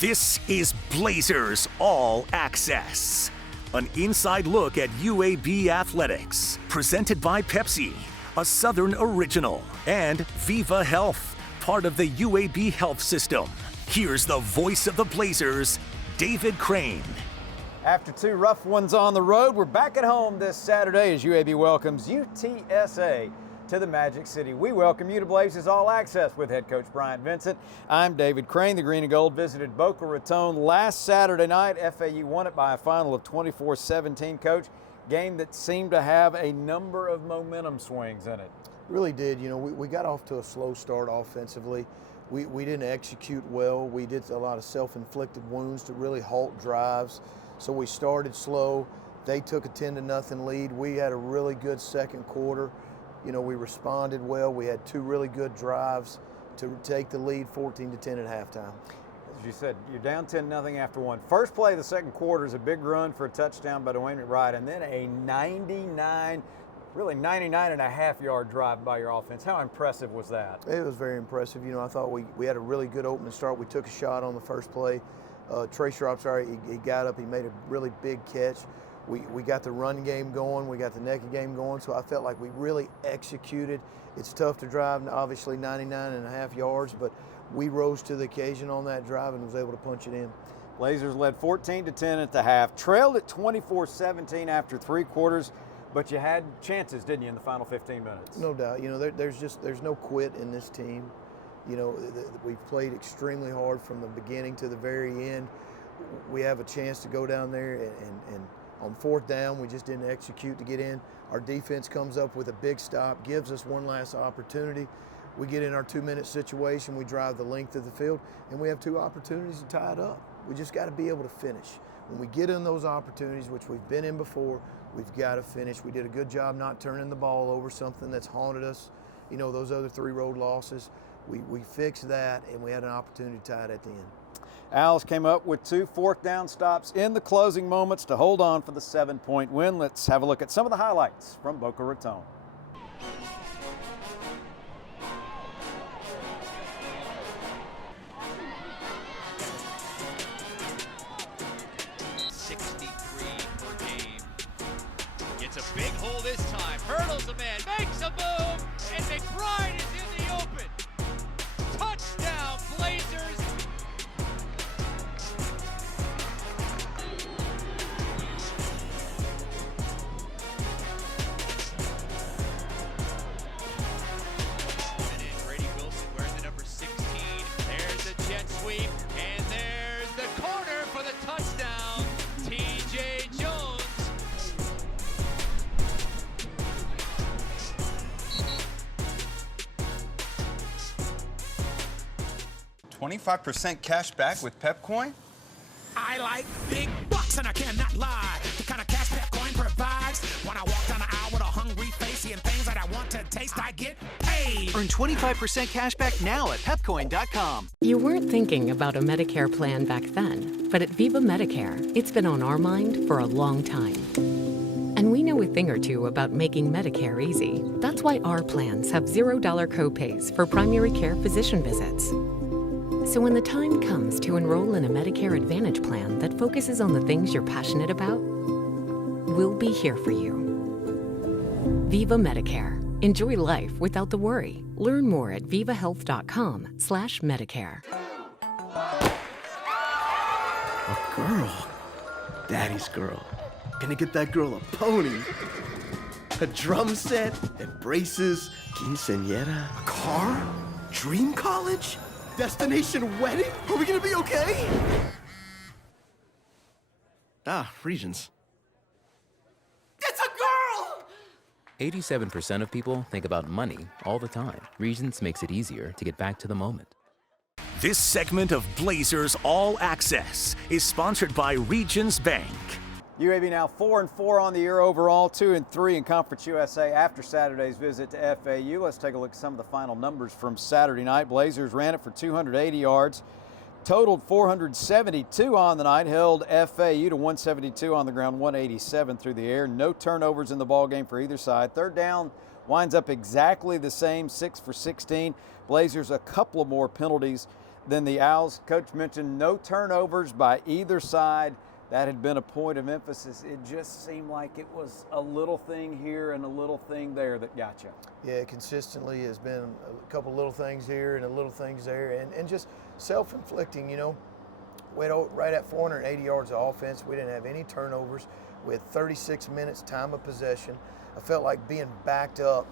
This is Blazers All Access, an inside look at UAB athletics, presented by Pepsi, a Southern original, and Viva Health, part of the UAB health system. Here's the voice of the Blazers, David Crane. After two rough ones on the road, we're back at home this Saturday as UAB welcomes UTSA to the Magic City. We welcome you to Blazers All Access with head coach Bryant Vincent. I'm David Crane. The Green and Gold visited Boca Raton last Saturday night. FAU won it by a final of 24-17, coach. Game that seemed to have a number of momentum swings in it. Really did. You know, we got off to a slow start offensively. We didn't execute well. We did a lot of self-inflicted wounds to really halt drives. So we started slow. They took a 10-0 lead. We had a really good second quarter. You know, we responded well. We had two really good drives to take the lead 14-10 at halftime. As you said, you're down 10-0 after one. First play of the second quarter is a big run for a touchdown by Dwayne McBride, and then a 99.5-yard drive by your offense. How impressive was that? It was very impressive. You know, I thought we had a really good opening start. We took a shot on the first play. Trey Sharp, he got up, he made a really big catch. We got the run game going, we got the naked game going, so I felt like we really executed. It's tough to drive, obviously 99.5 yards, but we rose to the occasion on that drive and was able to punch it in. Blazers led 14-10 at the half, trailed at 24-17 after three quarters, but you had chances, didn't you, in the final 15 minutes? No doubt. You know, there's no quit in this team. You know, we've played extremely hard from the beginning to the very end. We have a chance to go down there and on fourth down, we just didn't execute to get in. Our defense comes up with a big stop, gives us one last opportunity. We get in our 2-minute situation, we drive the length of the field, and we have two opportunities to tie it up. We just got to be able to finish. When we get in those opportunities, which we've been in before, we've got to finish. We did a good job not turning the ball over, something that's haunted us, you know, those other three road losses. We fixed that, and we had an opportunity to tie it at the end. Owls came up with two fourth down stops in the closing moments to hold on for the 7-point win. Let's have a look at some of the highlights from Boca Raton. It's a big hole this time. Hurdles a man, makes a move, and McBride is in the open. Touchdown, Blazers. And in Brady Wilson wearing the number 16. There's the jet sweep, and there's the corner for the touchdown. TJ Jones. 25% cash back with Pepcoin? I like big bucks and I cannot lie. The kind of cash Pepcoin provides. When I walk down the aisle with a hungry face, seeing things that I want to taste, I get paid. Earn 25% cash back now at pepcoin.com. You weren't thinking about a Medicare plan back then, but at Viva Medicare, it's been on our mind for a long time. And we know a thing or two about making Medicare easy. That's why our plans have $0 copays for primary care physician visits. So when the time comes to enroll in a Medicare Advantage plan that focuses on the things you're passionate about, we'll be here for you. Viva Medicare. Enjoy life without the worry. Learn more at vivahealth.com/Medicare. A girl. Daddy's girl. Gonna get that girl a pony. A drum set, and braces, quinceañera. A car? Dream college? Destination wedding? Are we gonna be okay? Regions. It's a girl! 87% of people think about money all the time. Regions makes it easier to get back to the moment. This segment of Blazers All Access is sponsored by Regions Bank. UAB now 4-4 on the year overall, 2-3 in Conference USA after Saturday's visit to FAU. Let's take a look at some of the final numbers from Saturday night. Blazers ran it for 280 yards, totaled 472 on the night, held FAU to 172 on the ground, 187 through the air. No turnovers in the ballgame for either side. Third down winds up exactly the same, 6 for 16. Blazers a couple of more penalties than the Owls. Coach mentioned no turnovers by either side. That had been a point of emphasis. It just seemed like it was a little thing here and a little thing there that got you. Yeah, it consistently has been a couple little things here and a little things there, and just self-inflicting, you know. We had right at 480 yards of offense. We didn't have any turnovers. We had 36 minutes time of possession. I felt like being backed up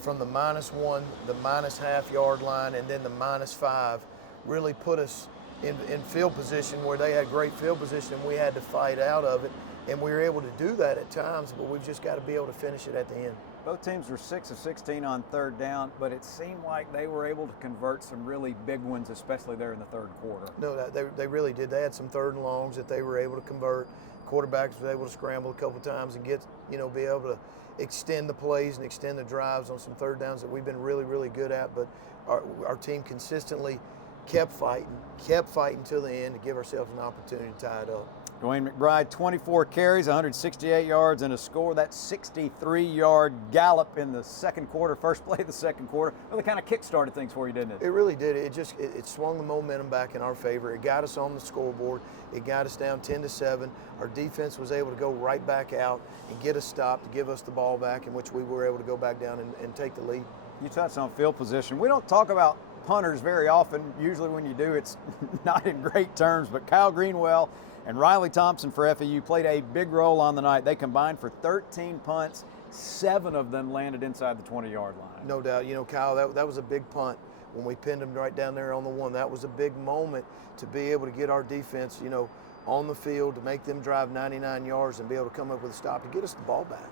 from the -1, the -half-yard line, and then the -5 really put us in field position where they had great field position and we had to fight out of it. And we were able to do that at times, but we've just got to be able to finish it at the end. Both teams were 6 of 16 on third down, but it seemed like they were able to convert some really big ones, especially there in the third quarter. No, they really did. They had some third and longs that they were able to convert. Quarterbacks were able to scramble a couple times and be able to extend the plays and extend the drives on some third downs that we've been really, really good at. But our team consistently kept fighting till the end to give ourselves an opportunity to tie it up. Dwayne McBride, 24 carries, 168 yards, and a score. That 63-yard gallop in the second quarter, first play of the second quarter, really kind of kick-started things for you, didn't it? It really did. It swung the momentum back in our favor. It got us on the scoreboard. It got us down 10-7. Our defense was able to go right back out and get a stop to give us the ball back, in which we were able to go back down and take the lead. You touched on field position. We don't talk about punters very often. Usually when you do, it's not in great terms, but Kyle Greenwell and Riley Thompson for FAU played a big role on the night. They combined for 13 punts. 7 of them landed inside the 20-yard line. No doubt. You know, Kyle, that was a big punt when we pinned him right down there on the 1. That was a big moment to be able to get our defense, you know, on the field, to make them drive 99 yards and be able to come up with a stop to get us the ball back.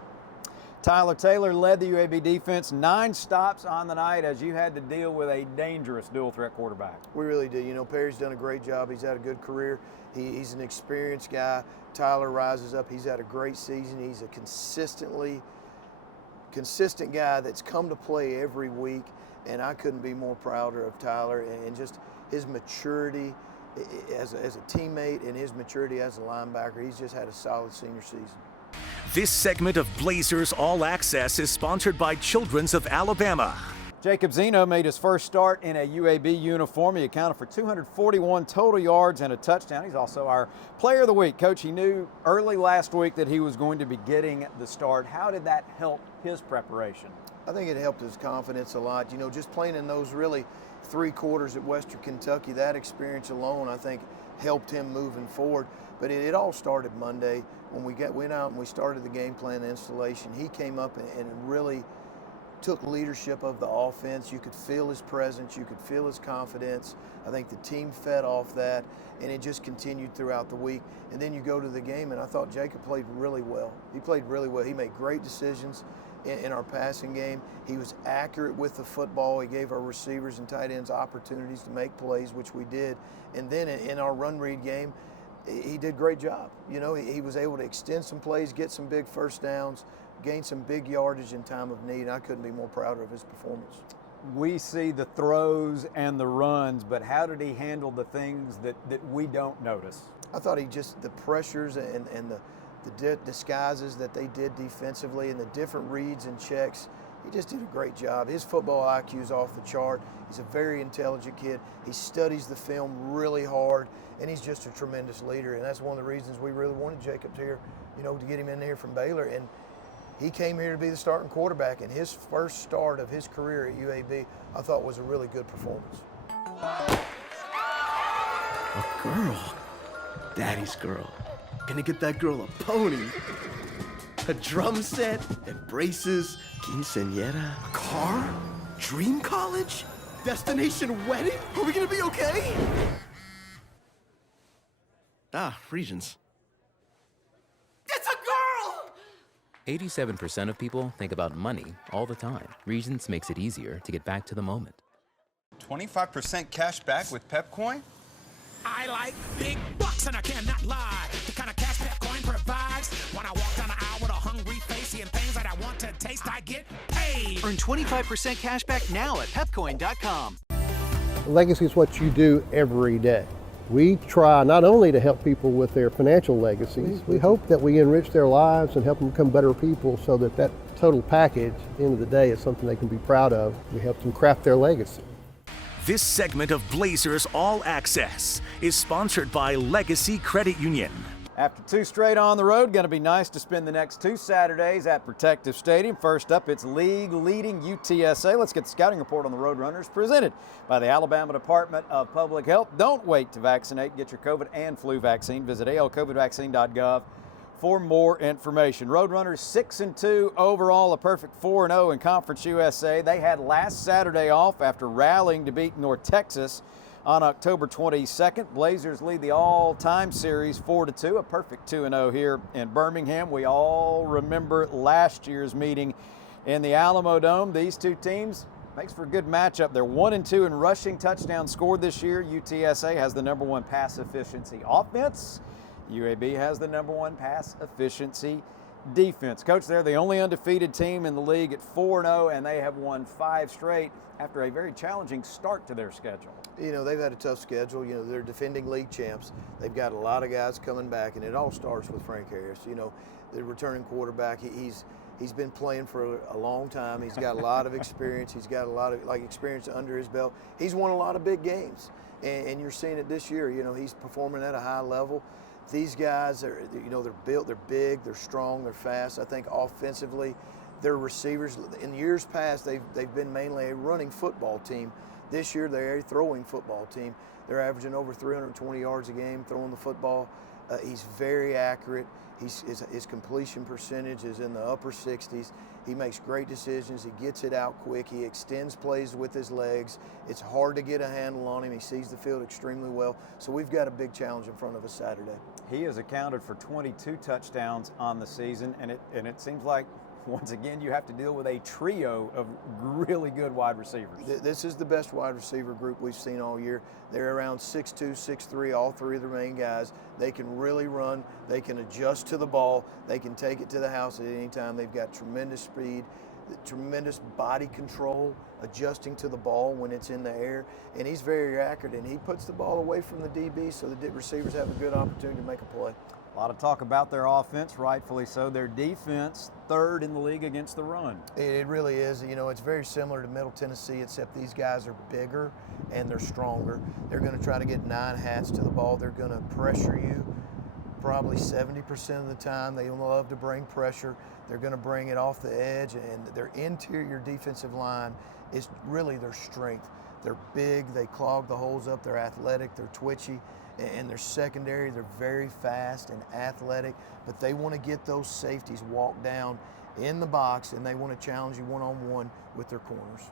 Tyler Taylor led the UAB defense, 9 stops on the night as you had to deal with a dangerous dual-threat quarterback. We really did. You know, Perry's done a great job. He's had a good career. He's an experienced guy. Tyler rises up. He's had a great season. He's a consistent guy that's come to play every week, and I couldn't be more prouder of Tyler and just his maturity as a teammate and his maturity as a linebacker. He's just had a solid senior season. This segment of Blazers All Access is sponsored by Children's of Alabama. Jacob Zeno made his first start in a UAB uniform. He accounted for 241 total yards and a touchdown. He's also our player of the week. Coach, he knew early last week that he was going to be getting the start. How did that help his preparation? I think it helped his confidence a lot. You know, just playing in those really 3 quarters at Western Kentucky, that experience alone, I think, helped him moving forward. But it all started Monday when we went out and we started the game plan installation. He came up and really took leadership of the offense. You could feel his presence. You could feel his confidence. I think the team fed off that, and it just continued throughout the week. And then you go to the game, and I thought Jacob played really well. He played really well. He made great decisions in our passing game. He was accurate with the football. He gave our receivers and tight ends opportunities to make plays, which we did. And then in our run read game, he did a great job. You know, he was able to extend some plays, get some big first downs, gain some big yardage in time of need. I couldn't be more prouder of his performance. We see the throws and the runs, but how did he handle the things that we don't notice? I thought the pressures and the disguises that they did defensively and the different reads and checks, he just did a great job. His football IQ is off the chart. He's a very intelligent kid. He studies the film really hard, and he's just a tremendous leader. And that's one of the reasons we really wanted Jacob here, you know, to get him in here from Baylor. And he came here to be the starting quarterback, and his first start of his career at UAB, I thought was a really good performance. A girl. Daddy's girl. Gonna get that girl a pony. A drum set and braces. Quinceañera. A car? Dream college? Destination wedding? Are we gonna be okay? Regions. It's a girl! 87% of people think about money all the time. Regions makes it easier to get back to the moment. 25% cash back with Pepcoin? I like big bucks and I cannot lie. The kind of cash Pepcoin provides. When I walk down the aisle with a hungry face, seeing things that I want to taste, I get paid. Earn 25% cash back now at pepcoin.com. Legacy is what you do every day. We try not only to help people with their financial legacies, we hope that we enrich their lives and help them become better people so that total package, at the end of the day, is something they can be proud of. We help them craft their legacy. This segment of Blazers All Access is sponsored by Legacy Credit Union. After 2 straight on the road, going to be nice to spend the next 2 Saturdays at Protective Stadium. First up, it's league-leading UTSA. Let's get the scouting report on the Roadrunners, presented by the Alabama Department of Public Health. Don't wait to vaccinate. Get your COVID and flu vaccine. Visit alcovidvaccine.gov for more information. Roadrunners 6-2 overall, a perfect 4-0 in Conference USA. They had last Saturday off after rallying to beat North Texas on October 22nd. Blazers lead the all-time series 4-2, a perfect 2-0 here in Birmingham. We all remember last year's meeting in the Alamo Dome. These two teams makes for a good matchup. They're 1-2 in rushing touchdowns scored this year. UTSA has the #1 pass efficiency offense. UAB has the #1 pass efficiency defense. Coach, they're the only undefeated team in the league at 4-0, and they have won 5 straight after a very challenging start to their schedule. You know, they've had a tough schedule. You know, they're defending league champs. They've got a lot of guys coming back, and it all starts with Frank Harris. You know, the returning quarterback, he's been playing for a long time. He's got a lot of experience. He's got a lot of experience under his belt. He's won a lot of big games, and you're seeing it this year. You know, he's performing at a high level. These guys are, you know, they're built, they're big, they're strong, they're fast. I think offensively, their receivers, in years past, they've been mainly a running football team. This year, they're a throwing football team. They're averaging over 320 yards a game throwing the football. He's very accurate. His completion percentage is in the upper 60s. He makes great decisions. He gets it out quick. He extends plays with his legs. It's hard to get a handle on him. He sees the field extremely well. So we've got a big challenge in front of us Saturday. He has accounted for 22 touchdowns on the season, and it seems like, once again, you have to deal with a trio of really good wide receivers. This is the best wide receiver group we've seen all year. They're around 6'2", 6'3", all 3 of the main guys. They can really run. They can adjust to the ball. They can take it to the house at any time. They've got tremendous speed, tremendous body control, adjusting to the ball when it's in the air. And he's very accurate, and he puts the ball away from the DB so the receivers have a good opportunity to make a play. A lot of talk about their offense, rightfully so. Their defense, 3rd in the league against the run. It really is. You know, it's very similar to Middle Tennessee, except these guys are bigger and they're stronger. They're going to try to get 9 hats to the ball. They're going to pressure you probably 70% of the time. They love to bring pressure. They're going to bring it off the edge, and their interior defensive line is really their strength. They're big. They clog the holes up. They're athletic. They're twitchy. And their secondary, they're very fast and athletic, but they want to get those safeties walk down in the box, and they want to challenge you one-on-one with their corners.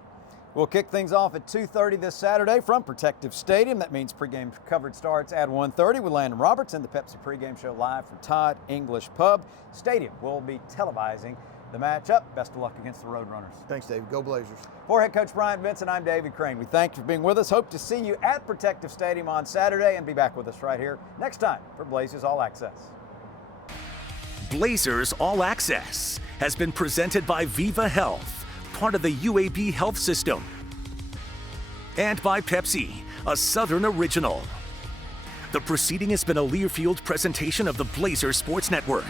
We'll kick things off at 2:30 this Saturday from Protective Stadium. That means pregame coverage starts at 1:30 with Landon Roberts and the Pepsi pregame show live from Todd English Pub. Stadium will be televising the matchup. Best of luck against the Roadrunners. Thanks, David. Go Blazers. For Head Coach Bryant Vincent, I'm David Crane. We thank you for being with us. Hope to see you at Protective Stadium on Saturday, and be back with us right here next time for Blazers All Access. Blazers All Access has been presented by Viva Health, part of the UAB Health System, and by Pepsi, a Southern original. The proceeding has been a Learfield presentation of the Blazers Sports Network.